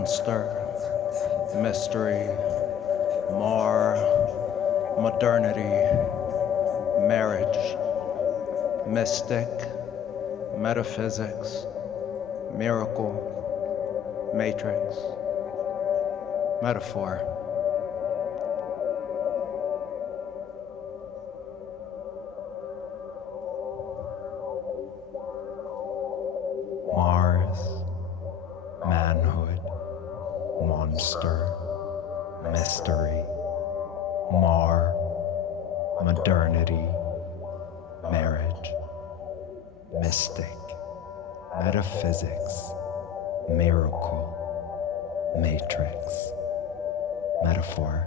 monster, mystery, mar, modernity, marriage, mystic, metaphysics, miracle, matrix, metaphor. Mars, manhood, monster, mystery, mar, modernity, marriage, mystic, metaphysics, miracle, matrix, metaphor.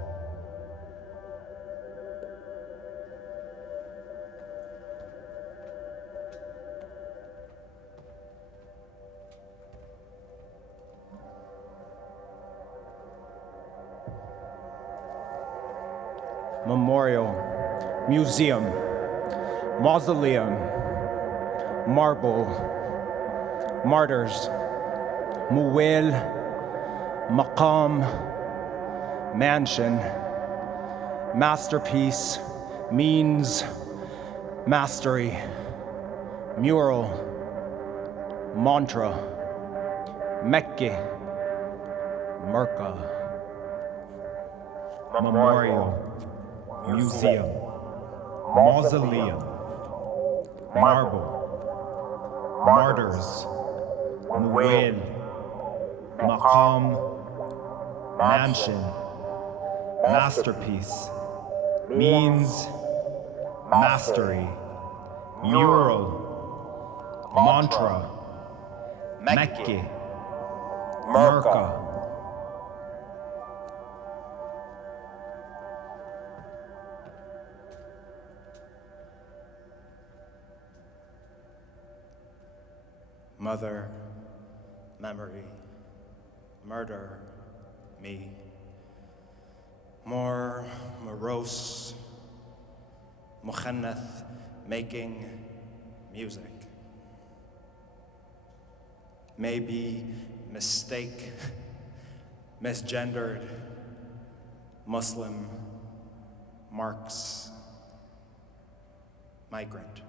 Memorial, museum, mausoleum, marble, martyrs, muwel, maqam, mansion, masterpiece, means, mastery, mural, mantra, Mecca, Merkah. Memorial, museum, mausoleum, marble, martyrs, muwel, maqam, mansion, masterpiece, means, mastery, mural, mantra, Mecca, Merkah. Mother, memory, murder, me. More morose, mukhannath, making music. Maybe mistake, misgendered, Muslim, Marx, migrant.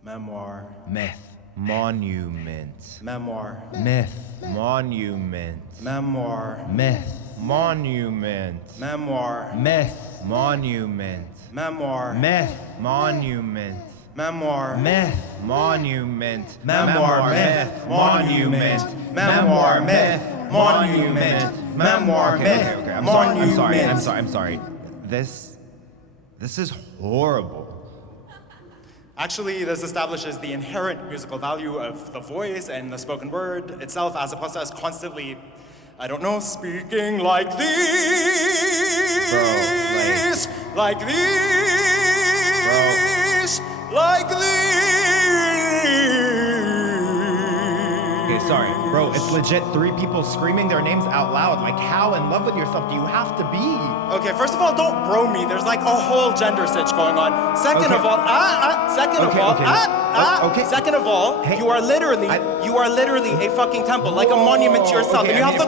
Memoir. Myth, monument. Memoir. Myth, monument. Memoir. Myth, monument. Memoir. Myth, monument. Memoir. Myth, monument. Memoir. Myth, monument. Memoir. Myth, monument. Memoir. Myth, monument. Memoir. Myth, monument. I'm sorry. This is horrible. Actually, this establishes the inherent musical value of the voice and the spoken word itself, as opposed to us constantly, I don't know, speaking like this, like this, like this. Okay, sorry, bro, it's legit 3 people screaming their names out loud. Like, how in love with yourself do you have to be? Okay, first of all, don't bro me. There's like a whole gender sitch going on. Second of all, Second of all, Hey, you are literally a fucking temple, like a monument to yourself. okay, and you have the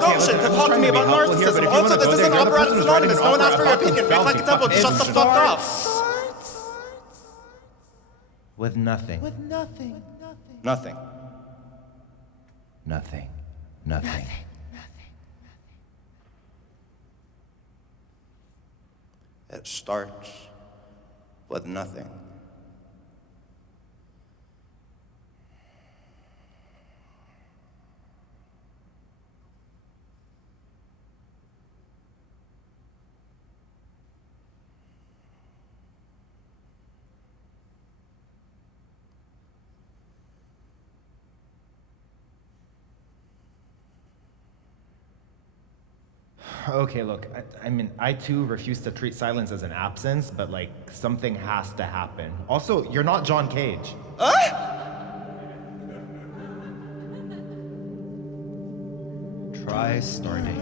gumption to talk to me about narcissism. Also, this isn't opera, it's anonymous. No one asked for your opinion. Make like a temple, just shut the fuck up. With nothing. Nothing. Nothing. It starts with nothing. Okay, look, I mean, I too refuse to treat silence as an absence, but like, something has to happen. Also, you're not John Cage. Try starting.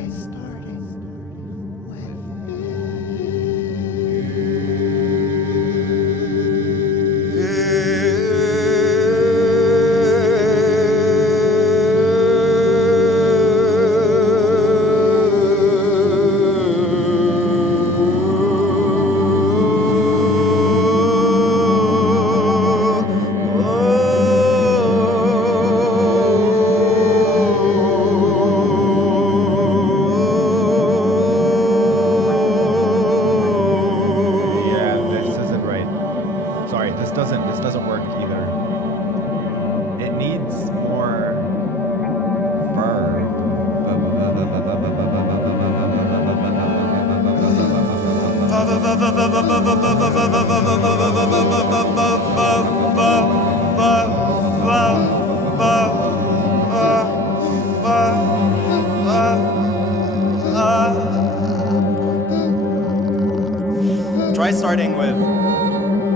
Try starting with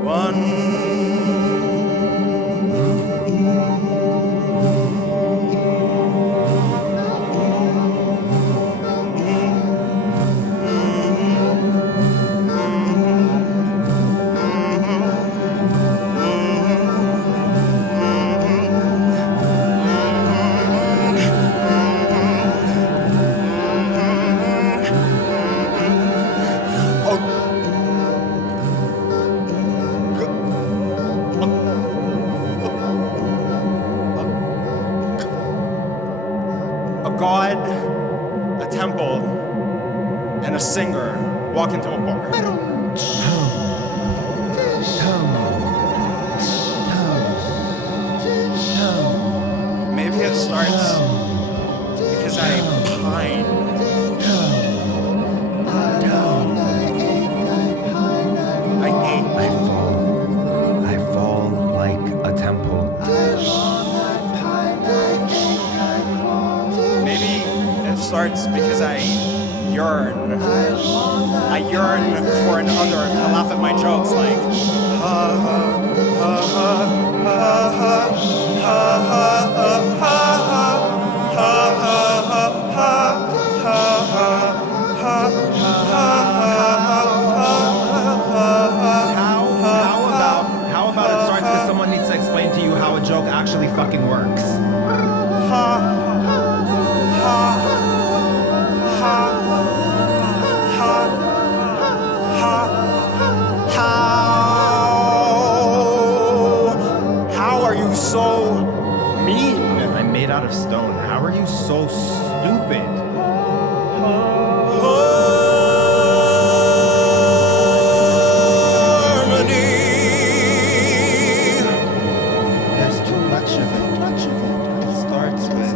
one. God, a temple, and a singer walk into a bar. Maybe it starts because I pine. I fall like a temple. Starts because I yearn. I yearn for another to laugh at my jokes like ha ha ha ha ha ha ha How about it starts because someone needs to explain to you how a joke actually fucking works? How are you so mean? I'm made out of stone. How are you so stupid? There's too much of it. It starts with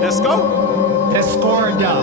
disco? Discordia.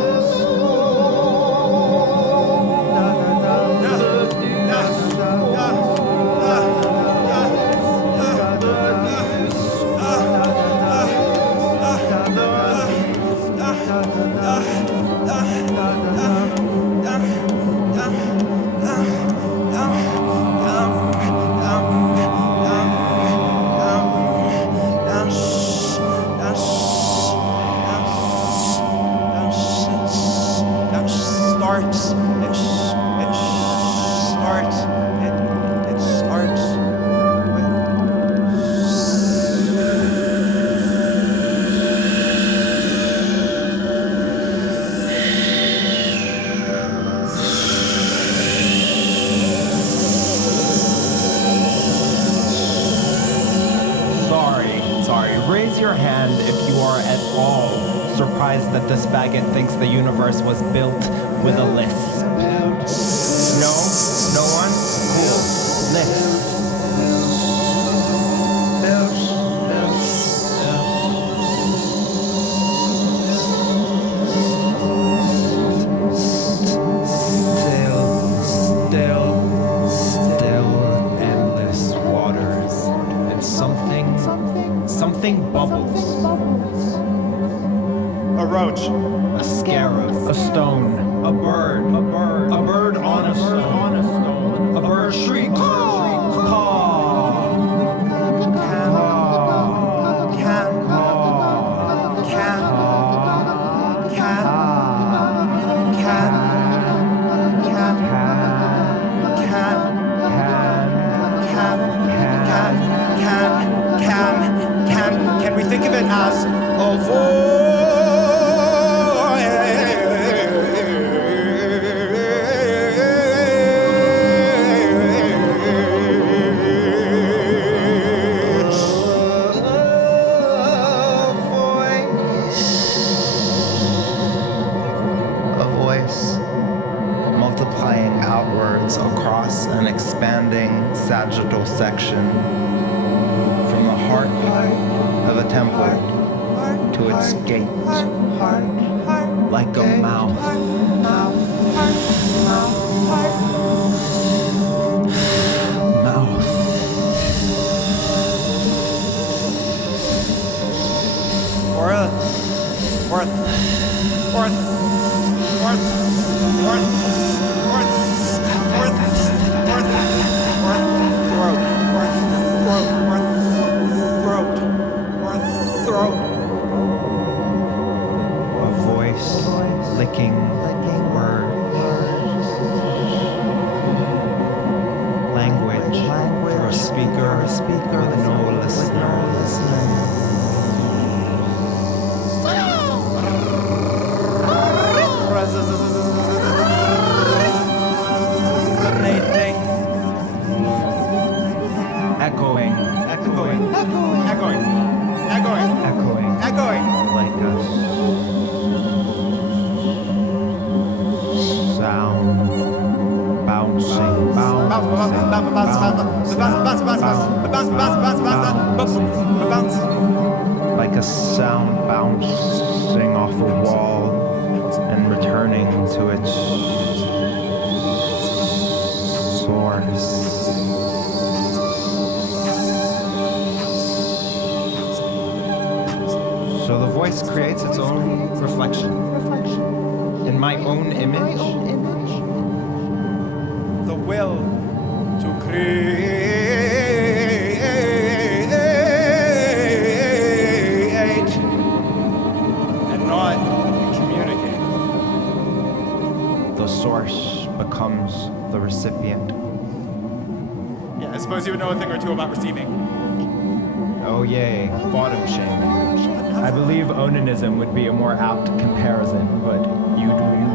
Raise your hand if you are at all surprised that this faggot thinks the universe was built with a lisp. No? No one? Cool. Lisp. Something bubbles. A roach. A scarab. A stone. A bird. A bird. A bird on a stone. A bird shriek. Caw. Can we think of it as a voice? A voice multiplying outwards across an expanding sagittal section from the heart of a temple to its gate. like a mouth. Like a sound bouncing off a wall and returning to its source. So the voice creates its own reflection. In my own image, the will to create and not communicate. The source becomes the recipient. Yeah, I suppose you would know a thing or two about receiving. Oh yay, bottom shaming. I believe onanism would be a more apt comparison, but you do you.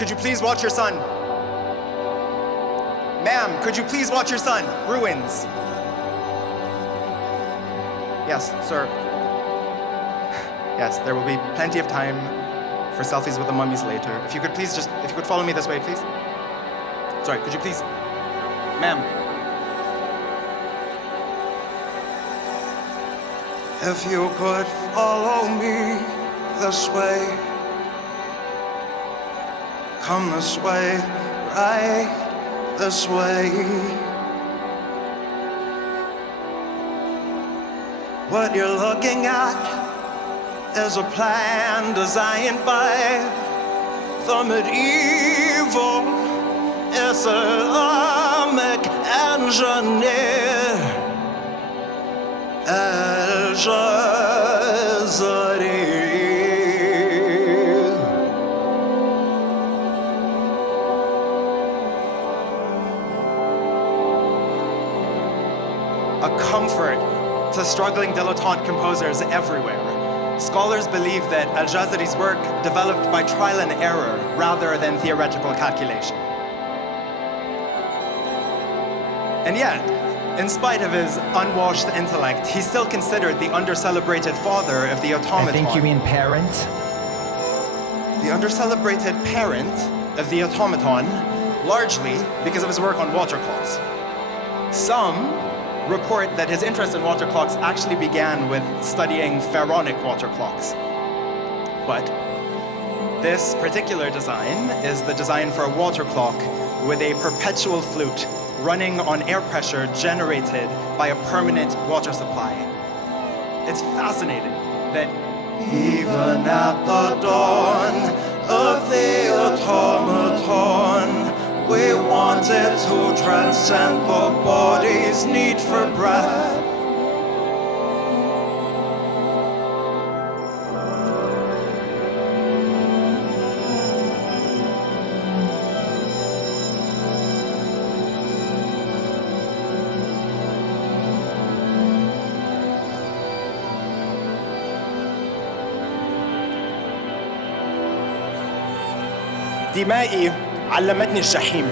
could you please watch your son? Ma'am, could you please watch your son? Ruins. Yes, sir. Yes, there will be plenty of time for selfies with the mummies later. If you could follow me this way, please. Sorry, could you please? Ma'am. If you could follow me this way, come this way, right this way. What you're looking at is a plan designed by the medieval Islamic engineer Al-Jazari. A comfort to struggling dilettante composers everywhere. Scholars believe that Al-Jazari's work developed by trial and error rather than theoretical calculation. And yet, in spite of his unwashed intellect, he's still considered the under-celebrated father of the automaton. I think you mean parent? The under-celebrated parent of the automaton, largely because of his work on water clocks. Some report that his interest in water clocks actually began with studying pharaonic water clocks. But this particular design is the design for a water clock with a perpetual flute running on air pressure generated by a permanent water supply. It's fascinating that even at the dawn of the automaton, we wanted to transcend the body's need for breath. دمائي علمتني الجحيم.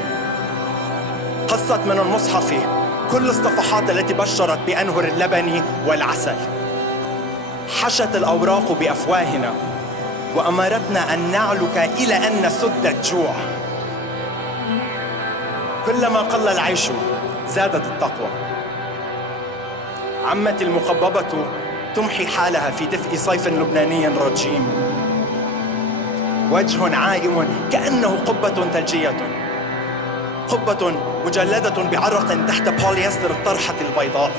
قصت من المصحف كل الصفحات التي بشرت بأنهر اللبن والعسل. حشت الأوراق بأفواهنا وأمرتنا أن نعلك إلى أن نسد الجوع. كلما قل العيش زادت التقوى. عمتي المقببة تمحي حالها في دفء صيف لبناني رجيم. وجه عائم كأنه قبة ثلجية. قبة مجلدة بعرق تحت بوليستر الطرحة البيضاء.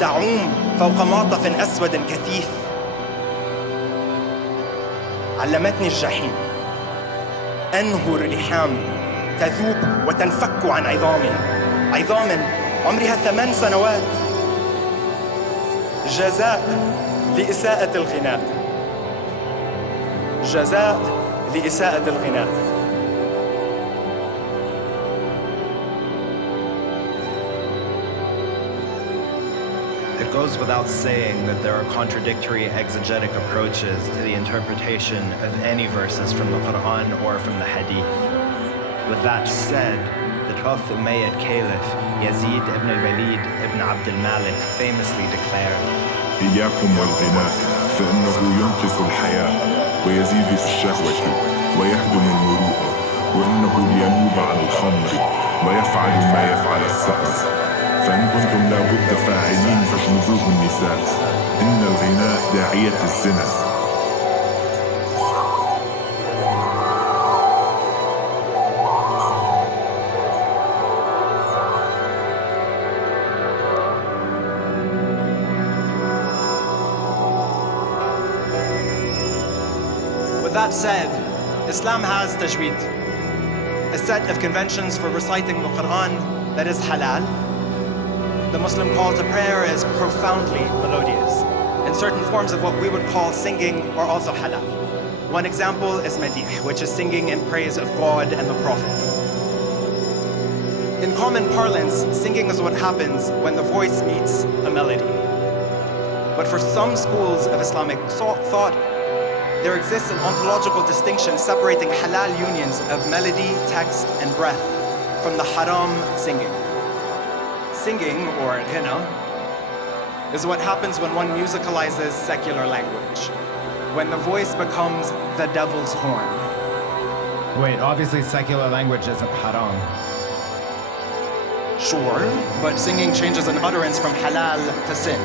تعوم فوق معطف أسود كثيف. علمتني الجحيم. أنهر لحام تذوب وتنفك عن عظام عمرها 8 سنوات. جزاء لإساءة الغناء. جزاء لإساءة الغناء. It goes without saying that there are contradictory exegetic approaches to the interpretation of any verses from the Quran or from the Hadith. With that said, the 12th Umayyad Caliph, Yazid ibn al-Walid ibn Abd al-Malik, famously declared, إياكم والغناء فإنه ينقص الحياة ويزيد في الشهوة ويهدم المروءة وإنه لينوب عن الخمر ويفعل ما يفعل الصقر فإن كنتم لابد فاعلين فاجنبوه النساء إن الغناء داعية الزنا. With that said, Islam has tajweed, a set of conventions for reciting the Quran that is halal. The Muslim call to prayer is profoundly melodious, and certain forms of what we would call singing are also halal. One example is madih, which is singing in praise of God and the Prophet. In common parlance, singing is what happens when the voice meets a melody. But for some schools of Islamic thought, There exists an ontological distinction separating halal unions of melody, text, and breath from the haram singing. Singing, or ghina, is what happens when one musicalizes secular language, when the voice becomes the devil's horn. Wait, obviously secular language isn't haram. Sure, but singing changes an utterance from halal to sin.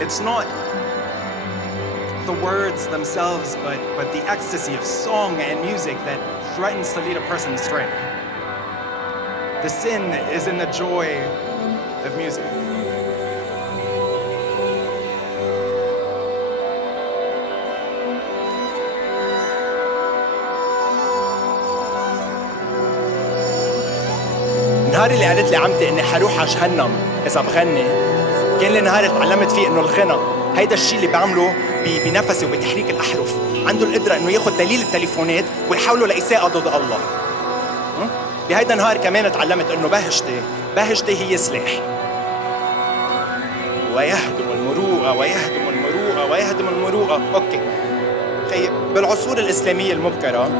It's not the words themselves, but the ecstasy of song and music that threatens to lead a person astray. The sin is in the joy of music. النهار اللي قالت لي عمتي اني حروح على جهنم اذا بغني كان لي نهار تعلمت فيه انه الغنى هيدا الشيء اللي بعمله بنفسي وبتحريك الاحرف عنده القدره انه ياخذ دليل التليفونات ويحوله لاساءه ضد الله. بهيدا النهار كمان تعلمت انه بهجتي هي سلاح ويهدم المروءه. اوكي خي، بالعصور الاسلاميه المبكره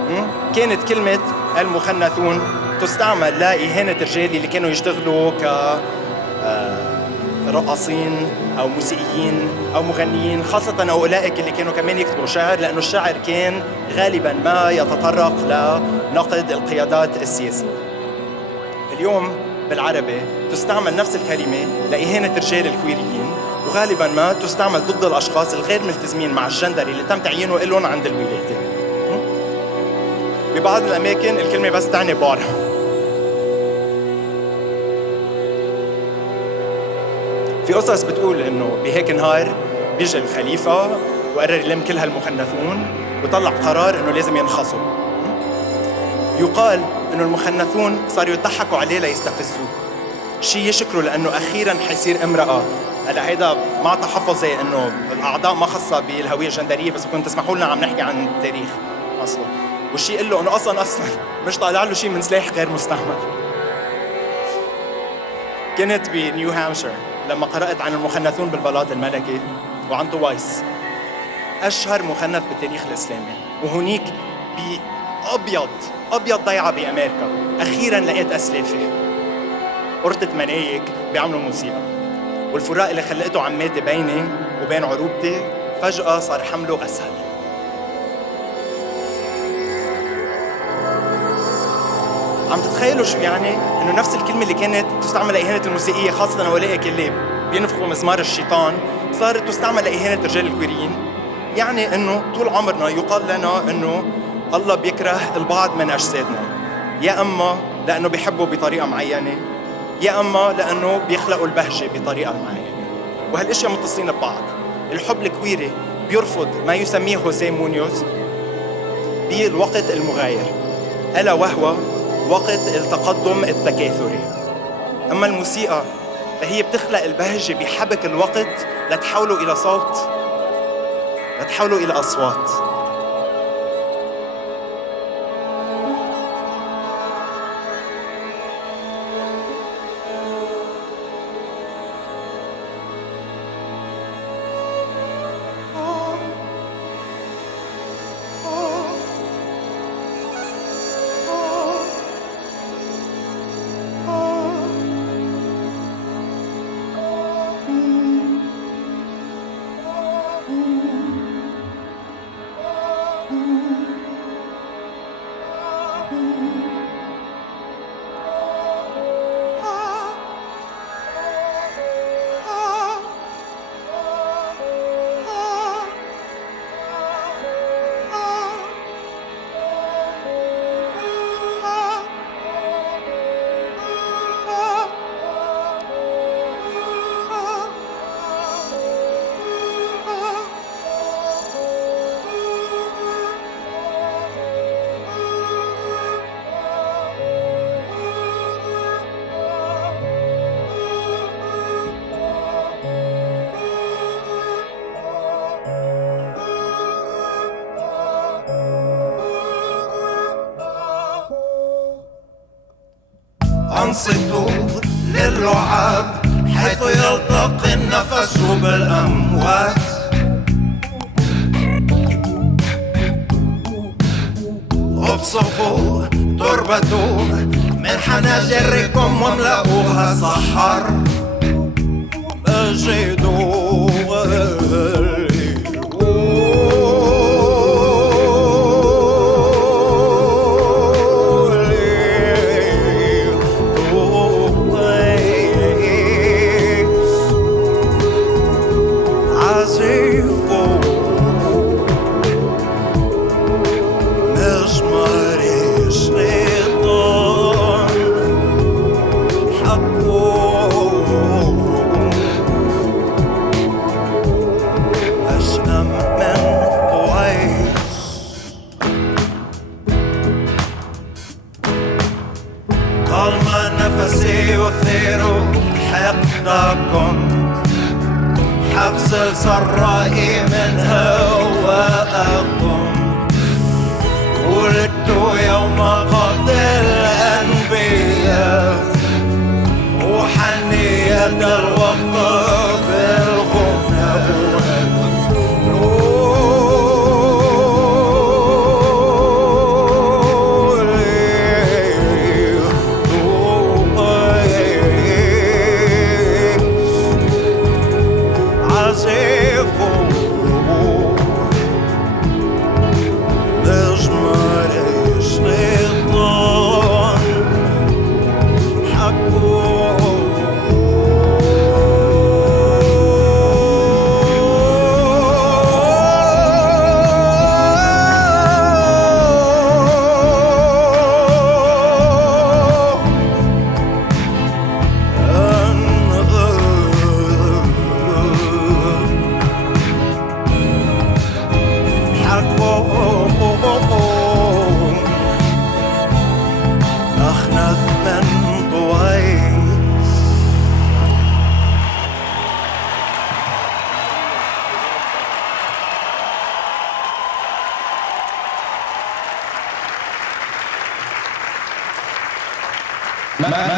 كانت كلمه المخنثون تستعمل لإهانة الرجال اللي كانوا يشتغلوا كرقاصين أو موسيقيين أو مغنيين، خاصة أولئك اللي كانوا كمان يكتبوا شعر، لأنه الشعر كان غالباً ما يتطرق لنقد القيادات السياسية. اليوم بالعربي تستعمل نفس الكلمة لإهانة الرجال الكويريين، وغالباً ما تستعمل ضد الأشخاص الغير ملتزمين مع الجندر اللي تم تعيينه لهم عند الولادة. ببعض الأماكن الكلمة بس تعني بار. في قصص بتقول إنه بهيك نهار بيجي الخليفة وقرر يلم كل هالمخنثون وطلع قرار إنه لازم ينخصوا. يقال إنه المخنثون صاروا يضحكوا عليه ليستفزوه، شيء يشكروا لأنه أخيراً حيصير امرأة. هلا هيدا مع تحفظي إنه الأعضاء ما خاصة بالهوية الجندرية، بس كنت تسمحوا لنا عم نحكي عن التاريخ أصلاً. والشيء يقول له إنه أصلاً مش طالع له شيء من سلاح غير مستعمل. كنت بنيو هامشير لما قرأت عن المخنثون بالبلاط الملكي وعن طويس، أشهر مخنث بالتاريخ الإسلامي، وهونيك بأبيض ضيعة بأمريكا. أخيراً لقيت أسلافي قرطة منايك بيعملوا موسيقى، والفراق اللي خلقته عماتي بيني وبين عروبتي فجأة صار حمله أسهل. عم تتخيلوا شو يعني إنه نفس الكلمة اللي كانت تستعمل لإهانة الموسيقية، خاصة أولئك اللي بينفخوا مزمار الشيطان، صارت تستعمل لإهانة الرجال الكويريين. يعني إنه طول عمرنا يقال لنا إنه الله بيكره البعض من أجسادنا، يا أما لأنه بيحبوا بطريقة معينة، يا أما لأنه بيخلقوا البهجة بطريقة معينة، وهالأشياء متصلين ببعض. الحب الكويري بيرفض ما يسميه هوسيه مونيوز بالوقت المغاير، ألا وهو وقت التقدم التكاثري. أما الموسيقى فهي بتخلق البهجة بحبك الوقت لتحولوا إلى صوت، لتحولوا إلى أصوات. أنصتوا للرعاب حيث يلتقي النفس بالأموات. ابصقوا تربة من حناجركم واملأوها سحر أجدوا حبس سرائي من هواءكم ولدت يوم قتل الأنبياء وحني يد الوقت بالغنى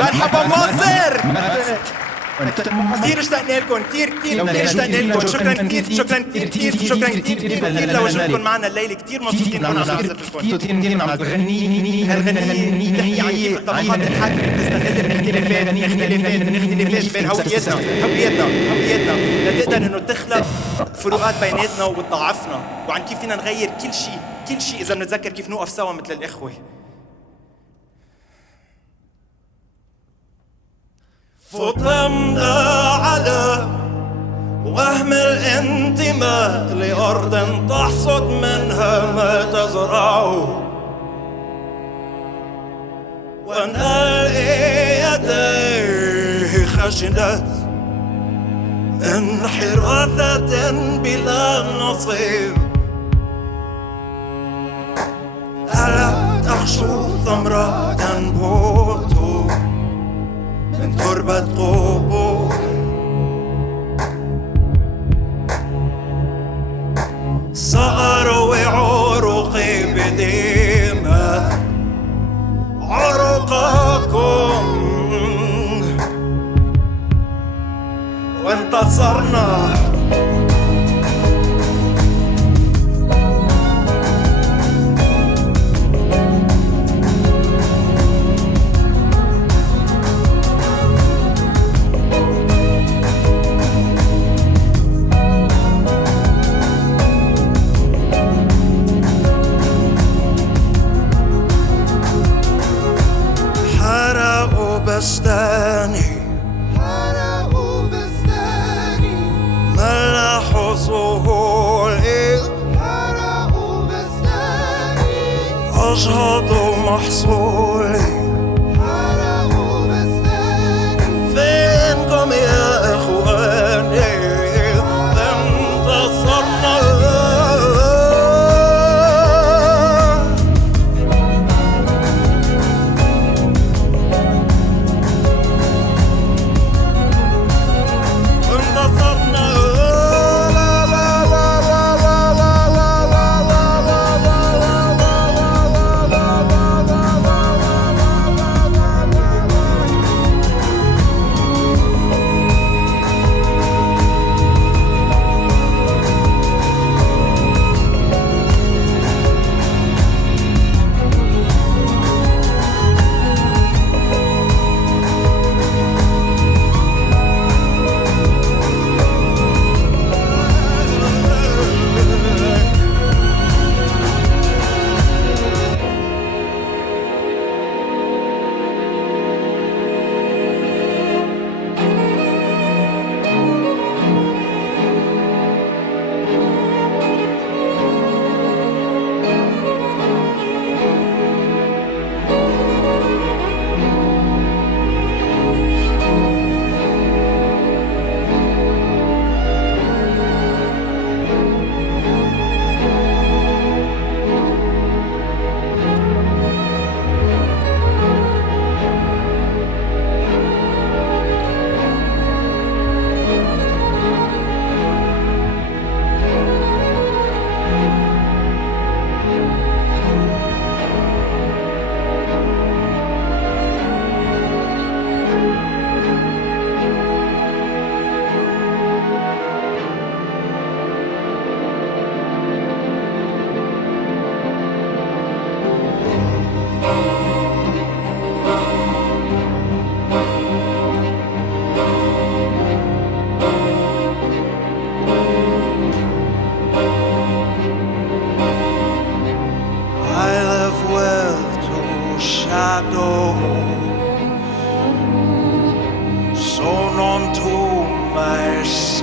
مرحبا مصر كثير اشتقنا لكم كثير اشتقنا لكم شكرا كثير لوجودكم معنا الليله كثير مبسوطين نكون عم نعزف لكم هالغنية بتحكي عن طبقات الحاكم بتستغل الاختلافات بين هويتنا لتقدر انه تخلق فروقات بيناتنا وتضاعفنا وعن كيف فينا نغير كل شيء اذا بنتذكر كيف نوقف سوا مثل الاخوه. فطمنا على وهم الانتماء لأرض تحصد منها ما تزرعه ونال يديه خشنت من حراثة بلا نصيب ألا تخشوا ثمرة تنبت من تربة قبور سأروي عروقي بدماء عروقكم وانتصرنا حرقوا بستاني ملحوا صهولي حرقوا بستاني أجهضوا محصولي حرقوا بستاني فينكم يا إخواني انتصرنا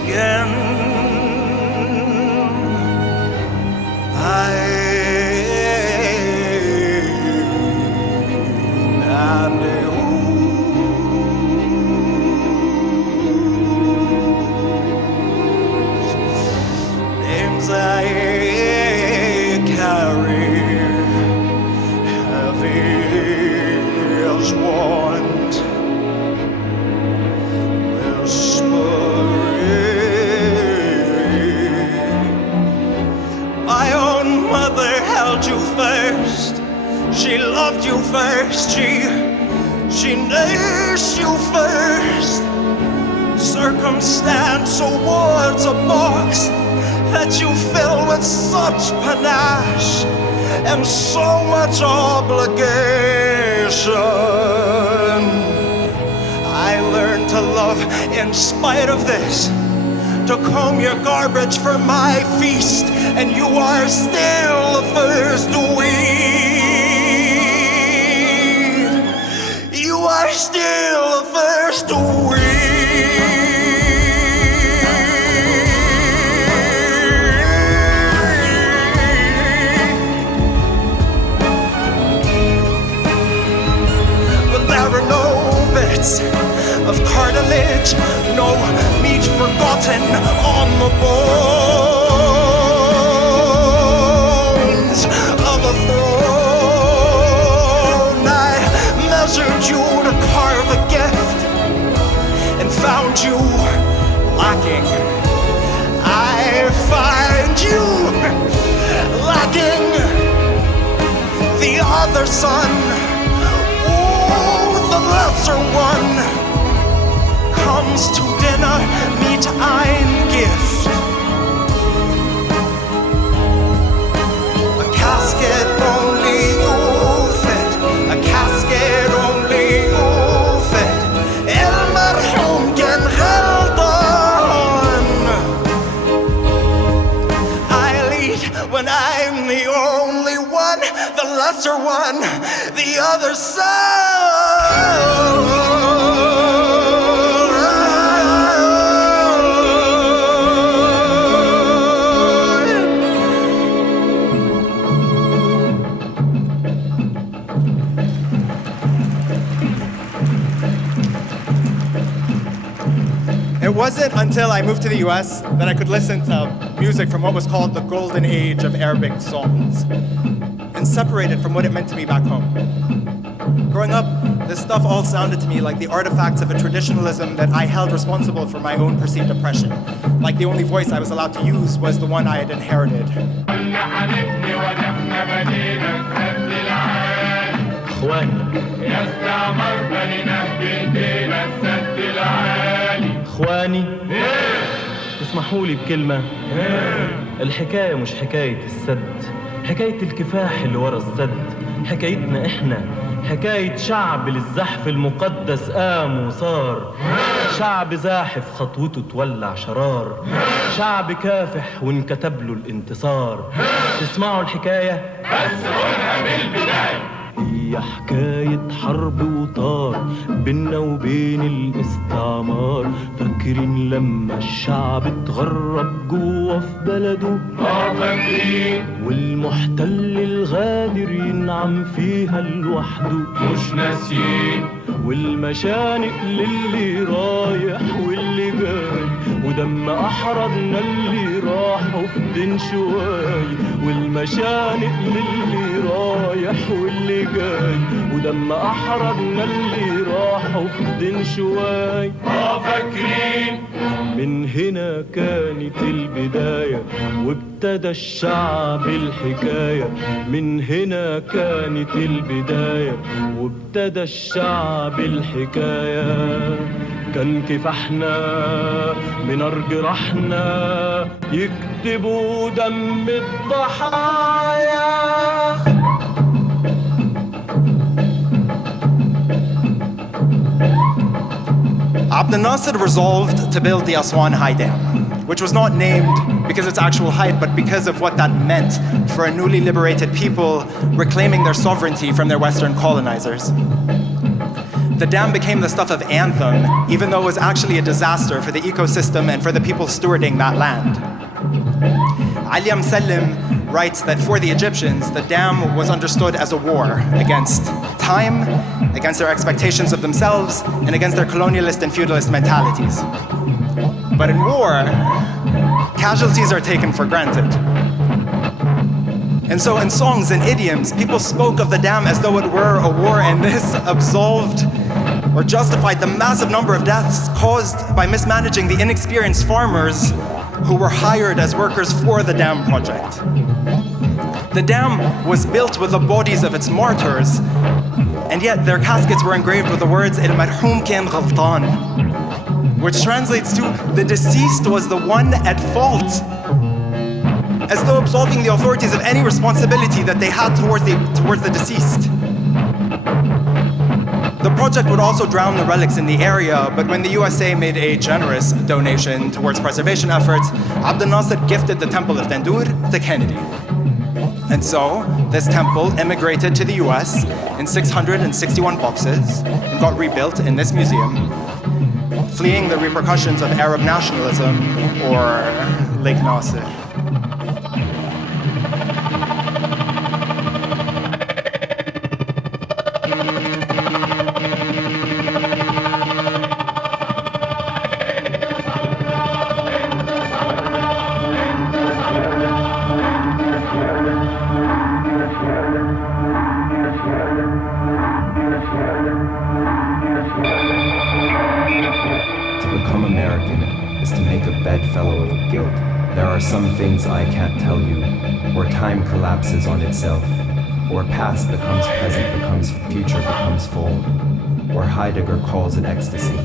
again. Names I carry, heavy as want, whispering. My own mother held you first. She loved you first. She nursed you first. Circumstance awards a box that you fill with such panache and so much obligation. I learned to love in spite of this, to comb your garbage for my feast, and you are still the first weed. You are still the first weed. Of cartilage, no meat forgotten on the bones of a throne. I measured you to carve a gift and found you lacking. I find you lacking the other son. The lesser one comes to dinner, meet ein Gift. A casket only you fit, a casket only you fit. Elmerhum gen Geldon. I'll eat when I'm the only one, the lesser one, the other side. It wasn't until I moved to the US that I could listen to music from what was called the golden age of Arabic songs, and separated from what it meant to me back home. Growing up, this stuff all sounded to me like the artifacts of a traditionalism that I held responsible for my own perceived oppression. Like the only voice I was allowed to use was the one I had inherited. اخواني اسمحوا لي بكلمة. الحكاية مش حكاية السد، حكاية الكفاح اللي ورا السد. حكايتنا احنا حكاية شعب للزحف المقدس قام وصار. شعب زاحف خطوته تولع شرار. شعب كافح وانكتب له الانتصار. تسمعوا الحكاية؟ بس قولها بالبداية. هي حكاية حرب وطار بينا وبين الاستعمار. فاكرين لما الشعب اتغرب جوه في بلده؟ فاكرين. والمحتل الغادر ينعم فيها لوحده مش ناسيين. والمشانق للي رايح واللي جاي، ودم احرجنا اللي راحوا في دين شواي. والمشانق للي رايح واللي جاي، ودم احرجنا اللي راحوا في دين شواي. فاكرين. من هنا كانت البداية وابتدى الشعب الحكاية. من هنا كانت البداية وابتدى الشعب الحكاية. كان كفاحنا من أرجرحنا يكتبوا دم الضحايا. Abdel Nasser resolved to build the Aswan High Dam, which was not named because of its actual height, but because of what that meant for a newly liberated people reclaiming their sovereignty from their Western colonizers. The dam became the stuff of anthem, even though it was actually a disaster for the ecosystem and for the people stewarding that land. Eylem Basaldi writes that for the Egyptians, the dam was understood as a war against time, against their expectations of themselves, and against their colonialist and feudalist mentalities. But in war, casualties are taken for granted. And so in songs and idioms, people spoke of the dam as though it were a war, and this absolved or justified the massive number of deaths caused by mismanaging the inexperienced farmers who were hired as workers for the dam project. The dam was built with the bodies of its martyrs, and yet their caskets were engraved with the words "Il marhoum kan ghaltan," which translates to "the deceased was the one at fault," as though absolving the authorities of any responsibility that they had towards the deceased. The project would also drown the relics in the area, but when the USA made a generous donation towards preservation efforts, Abdel Nasser gifted the Temple of Dendur to Kennedy. And so, this temple immigrated to the US in 661 boxes and got rebuilt in this museum, fleeing the repercussions of Arab nationalism or Lake Nasser. Some things I can't tell you, or time collapses on itself, or past becomes present, becomes future, becomes full, or Heidegger calls it ecstasy,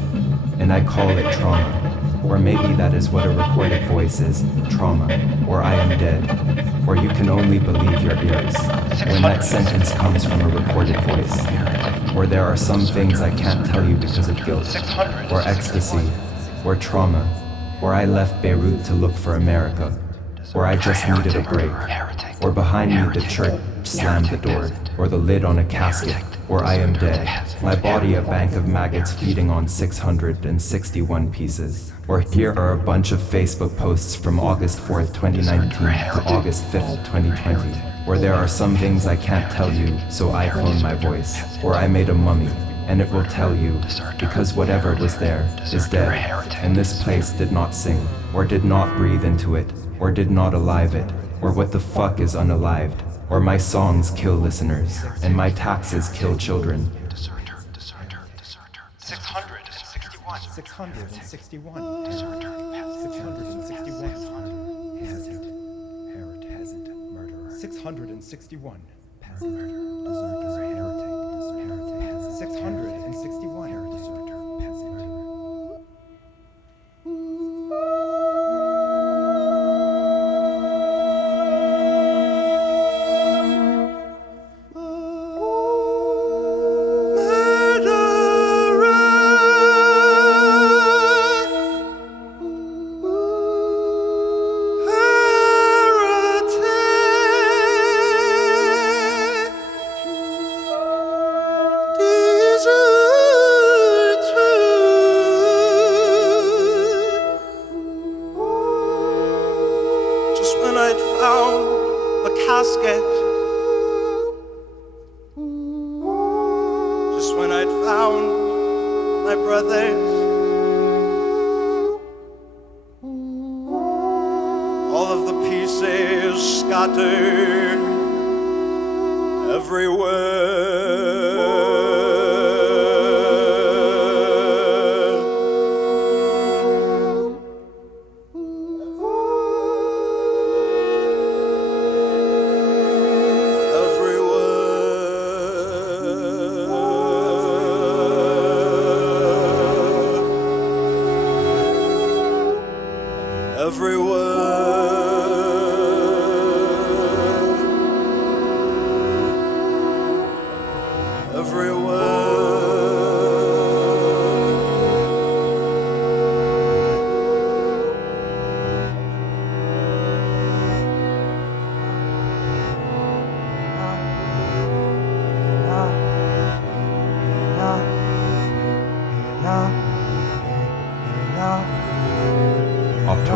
and I call it trauma, or maybe that is what a recorded voice is, trauma, or I am dead, or you can only believe your ears, when that sentence comes from a recorded voice, or there are some things I can't tell you because of guilt, or ecstasy, or trauma, or I left Beirut to look for America, or I just needed a break, or behind me the church slammed the door, or the lid on a casket, or I am dead, my body a bank of maggots feeding on 661 pieces, or here are a bunch of Facebook posts from August 4th, 2019 to August 5th, 2020, where there are some things I can't tell you, so I clone my voice, or I made a mummy, and it will tell you, because whatever was there is dead, and this place did not sing, or did not breathe into it, or did not alive it, or what the fuck is unalived, or my songs kill listeners, and my taxes kill children. 661. 661. 661.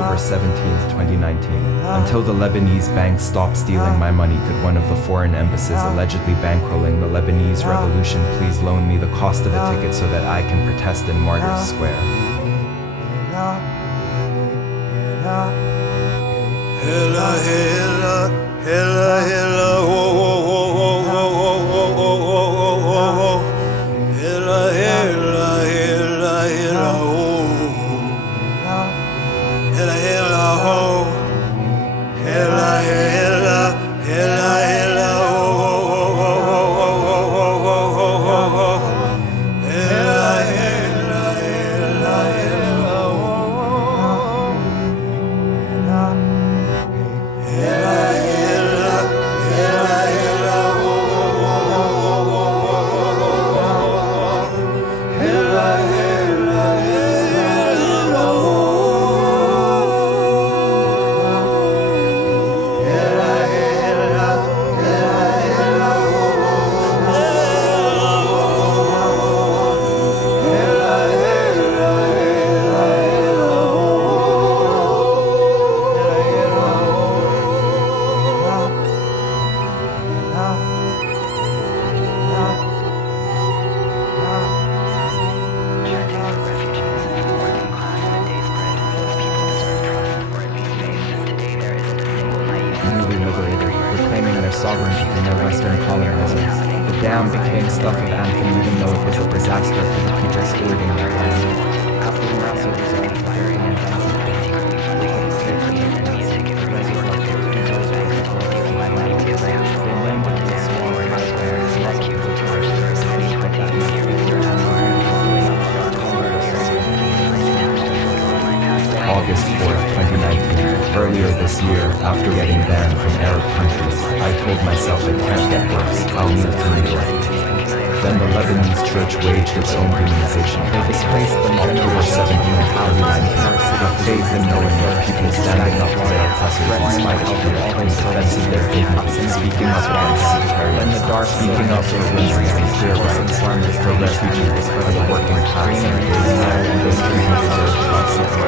October 17th, 2019. Until the Lebanese banks stopped stealing my money, could one of the foreign embassies allegedly bankrolling the Lebanese revolution please loan me the cost of a ticket so that I can protest in Martyrs Square? Hela, hela, hela, hela, oh, oh, oh, oh, oh, oh, oh, oh, oh, oh. Hela, hela, hela, hela, oh. Hela, hela, oh. Hela, hela, hela, hela, oh, oh, oh, oh, oh, oh, oh, oh, oh. Hela, hela, hela, hela, oh. Sovereignty from their Western colonizers. The dam became stuff of anthem even though it was a disaster for the people stewarding their land. After the massive result, the very August 4th, 2019. Earlier this year, after getting banned from Arab countries, I told myself it can't get worse, I'll move to New York. Then the Lebanese church waged its own demonization. They displaced them October 17th, 2019. The faith in knowing that people standing up to their oppressors in spite of their own defense of their dignity, speaking up against sectarianism, and the dark speaking up for women's and clear rights, farmers, for refugees, for the working class, and those who deserve God's faith.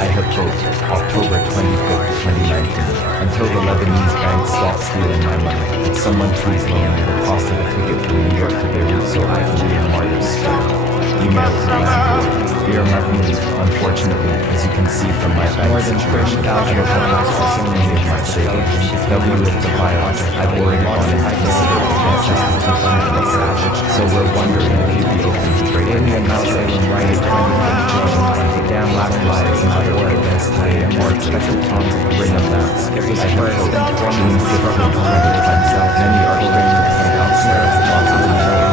I have hoped, October 25th, 2019, until the Lebanese banks stopped stealing my money, would someone please loan me the cost of a ticket from New York to Beirut so I can be in Martyrs Square? Email to landlord. Dear Mahmoud, unfortunately, as you can see from my bank situation, I don't have access to many of my savings. W with the violence, I've already gone and considered against institution and the savage, so we're wondering if you'd be open to breaking the Salem right is damn lack of lives in my war against Taibi and more expected tongues of bring them back. It was first and foremost difficult to render myself. Many are going to come downstairs and also to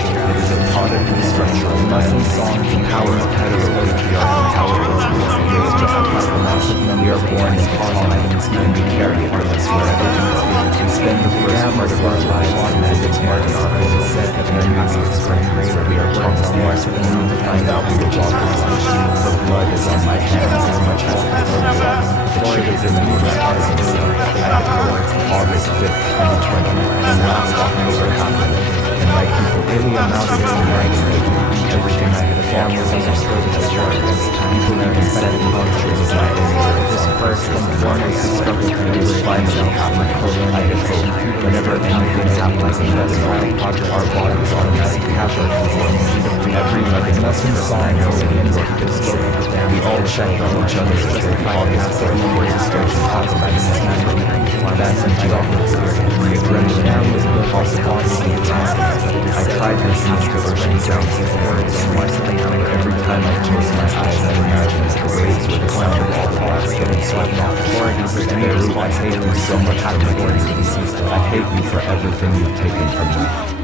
it is a product of structural violence, songs, and power of heteropatriarchal capitalism. It is just like the massive number we are born into colonies and we carry it with us wherever we go. We spend the first part of our lives on its market. It is said that in our music countries where we are taught more, so we need to find out we will walk with lunch. The blood is on my hands as much as it is on the socks. The shit is in the moon's presence. I have towards August 5th, 2020, and last October happened. And like people really announced it in writing, everything I had formed was understood as war against time. People even said it in cultures as my own. This first and foremost struggle to would finally happen. I had hoped whenever anything happens in this wild project, our bodies automatically have our conformity. Every living lesson sign already in what people spoke of. We all checked on each other's August 4th discussion talks about this time. That's in geography. The adrenaline was the possibility of time. I tried listening to ocean sounds and words and watching them, but every time I closed my eyes, I imagined that the waves were the sound of all the glass getting swept off the floor. And Beirut, I hate you so much for I hate you for everything you've taken from me.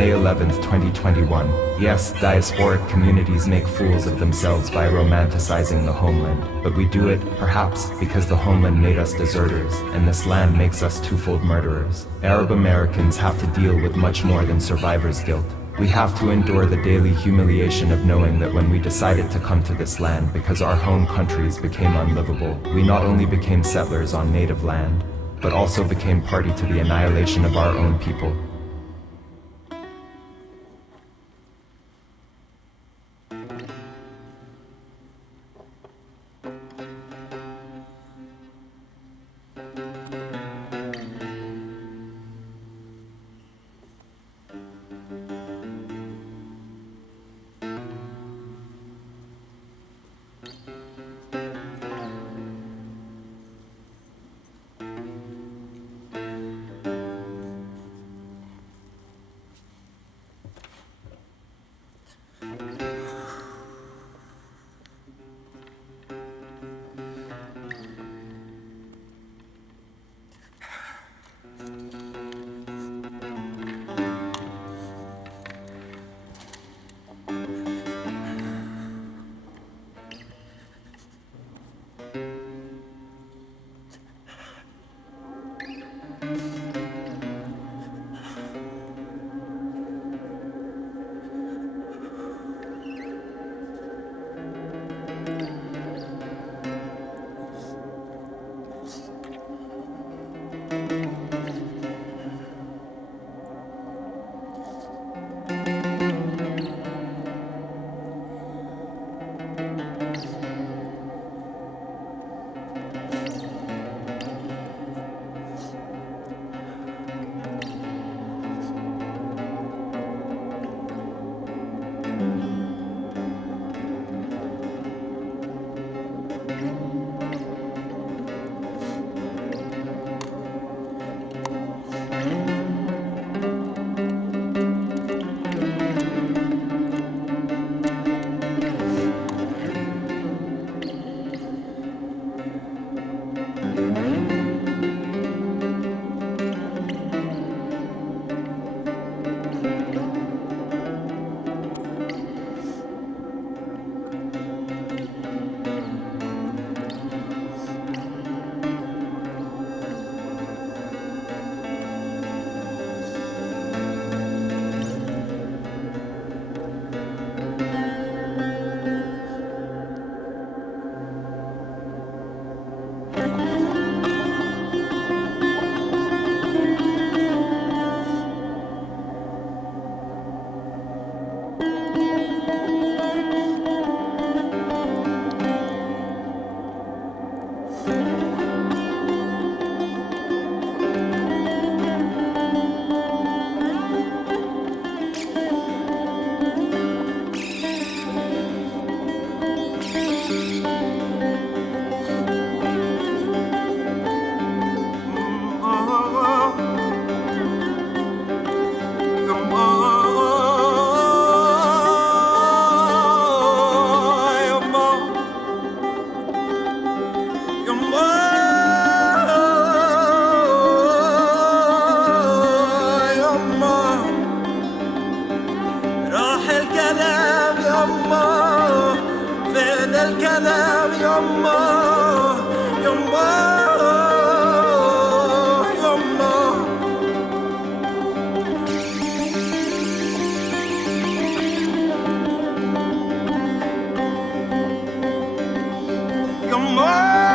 May 11th, 2021. Yes, diasporic communities make fools of themselves by romanticizing the homeland, but we do it, perhaps, because the homeland made us deserters, and this land makes us twofold murderers. Arab Americans have to deal with much more than survivor's guilt. We have to endure the daily humiliation of knowing that when we decided to come to this land because our home countries became unlivable, we not only became settlers on native land, but also became party to the annihilation of our own people. الكلام يما فين الكلام يما يما يما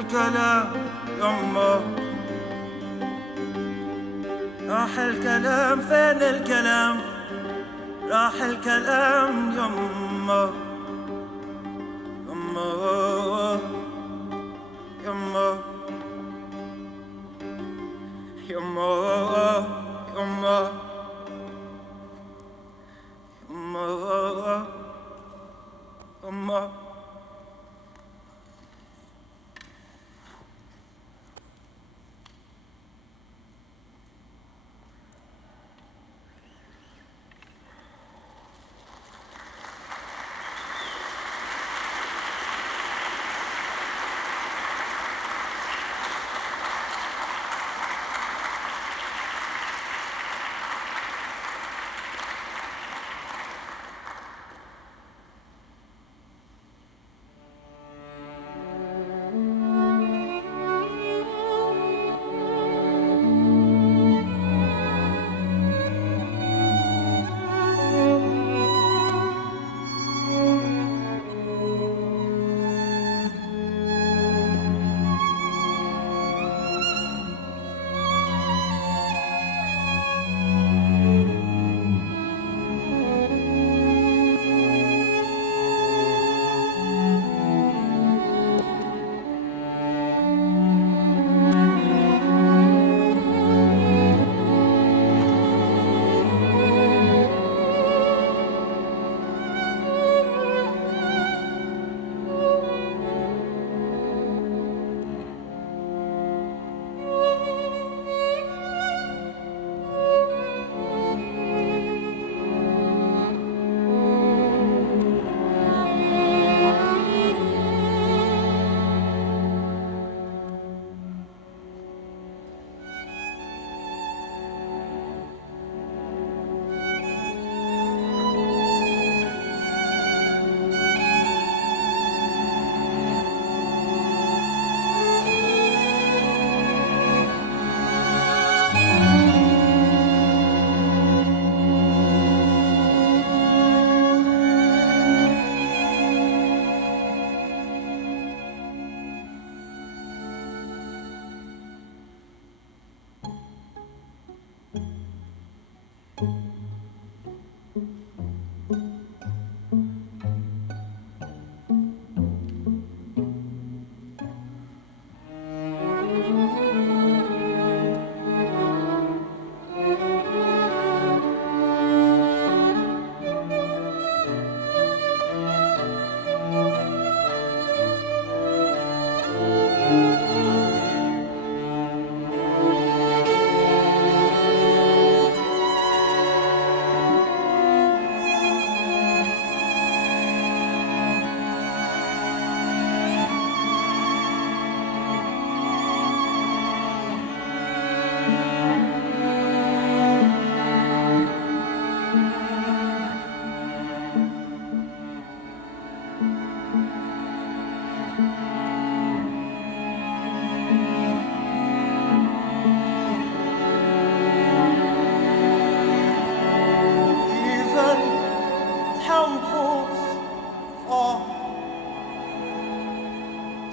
الكلام يما راح الكلام فين الكلام راح الكلام يما يما يما يما يما يما يما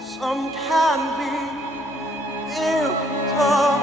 some can be built up.